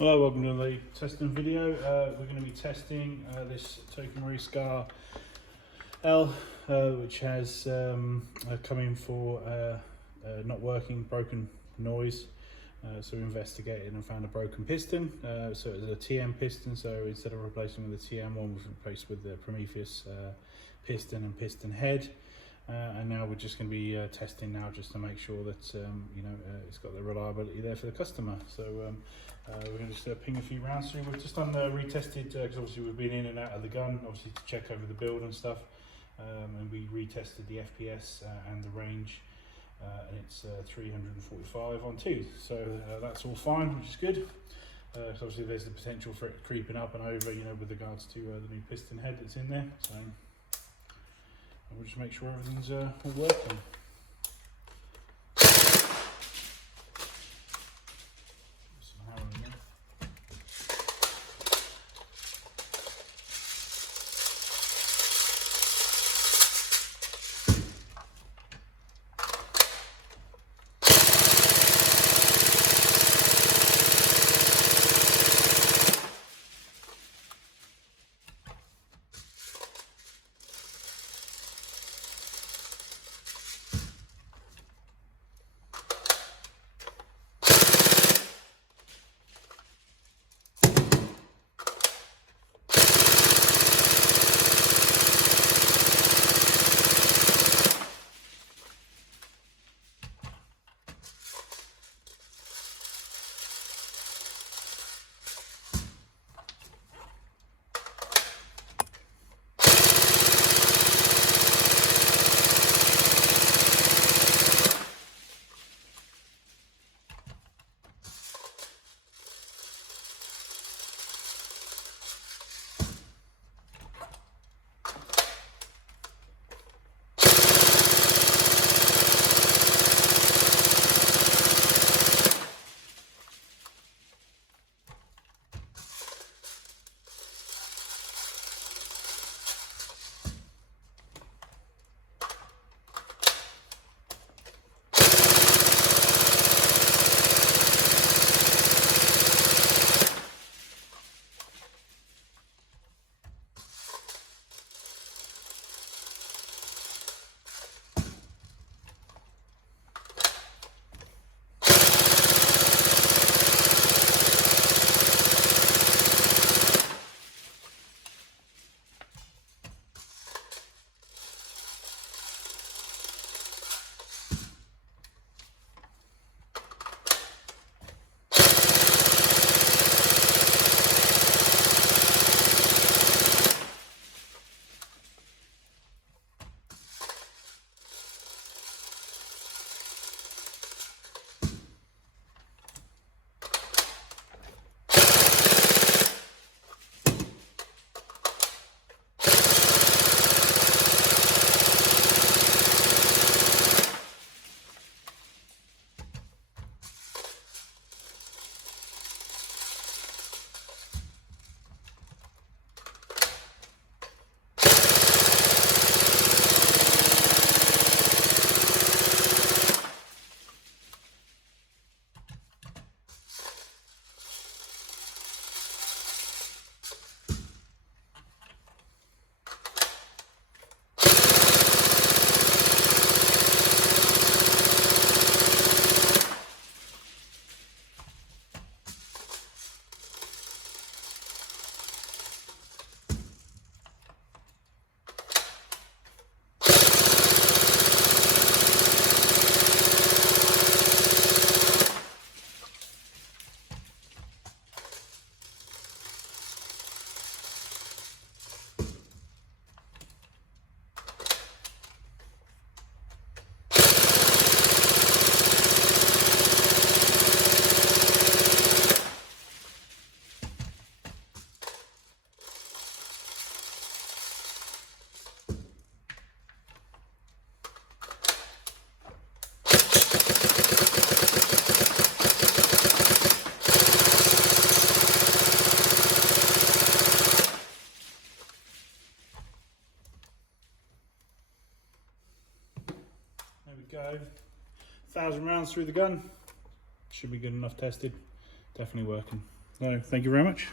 Hello, welcome to the testing video. We're going to be testing this Tokamori Scar L, which has come in for not working, broken noise. So we investigated and found a broken piston. So it was a TM piston, so instead of replacing with the TM one, we've replaced with the Prometheus piston and piston head. And now we're just going to be testing now just to make sure that it's got the reliability there for the customer. So we're going to just ping a few rounds through. We've just done retested because obviously we've been in and out of the gun, obviously to check over the build and stuff. And we retested the FPS and the range, and it's 345 on 2. So that's all fine, which is good. So obviously there's the potential for it creeping up and over, with regards to the new piston head that's in there. So we'll just make sure everything's all working. Go. 1,000 rounds through the gun. Should be good enough tested. Definitely working. So thank you very much.